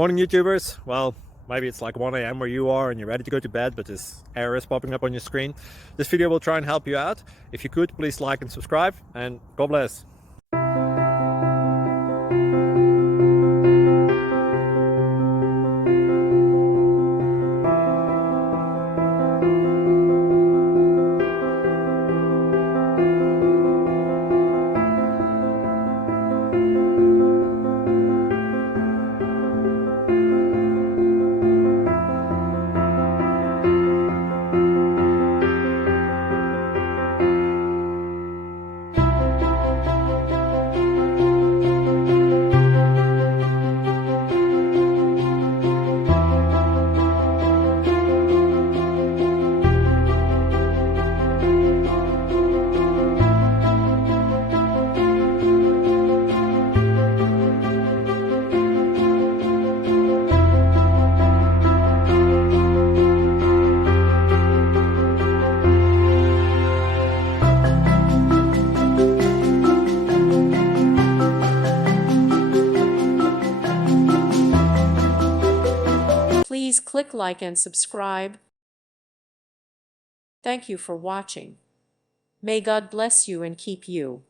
Morning YouTubers. Well, maybe it's like 1 a.m. where you are and you're ready to go to bed, but this error is popping up on your screen. This video will try and help you out. If you could, please like and subscribe, and God bless. Please click like and subscribe. Thank you for watching. May God bless you and keep you.